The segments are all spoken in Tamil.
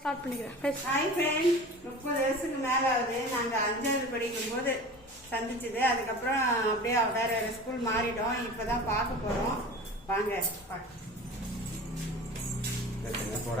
ஸ்டார்ட் பண்ணிக்கிறேன். ஹாய் ஃப்ரெண்ட் முப்பது வயசுக்கு மேலே ஆகுது நாங்கள் அஞ்சாவது படிக்கும்போது சந்திச்சது. அதுக்கப்புறம் அப்படியே வேற வேற ஸ்கூல் மாறிட்டோம். இப்போ தான் பார்க்க போகிறோம் வாங்க பார்க்க போட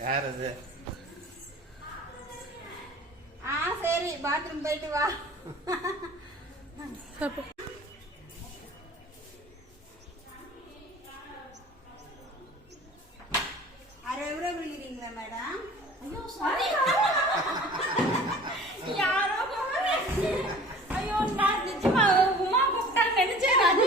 யார் அது ஆ சரி பாத்ரூம் போயிட்டு வா. அரை எவ்வளோ விழுகிறீங்களா மேடம் ஐயோ சாரி யாரோ. ஐயோ நான் நிஜமா உமா கூப்பிட்டாங்க நினைச்சேன் அது